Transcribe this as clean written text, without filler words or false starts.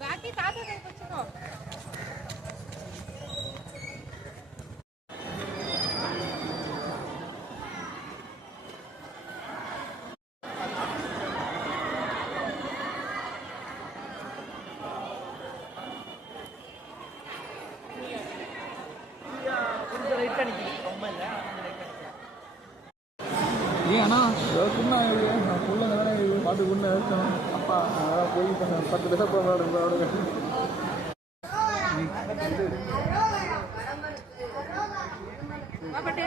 बाकी ताजा नहीं कुछ ना ஏன்னா சொன்னா நான் புள்ள தானே பார்த்து கொண்டு இருக்கணும் அப்பா அதான் போய் 10 பைசா போடுங்க பட்டே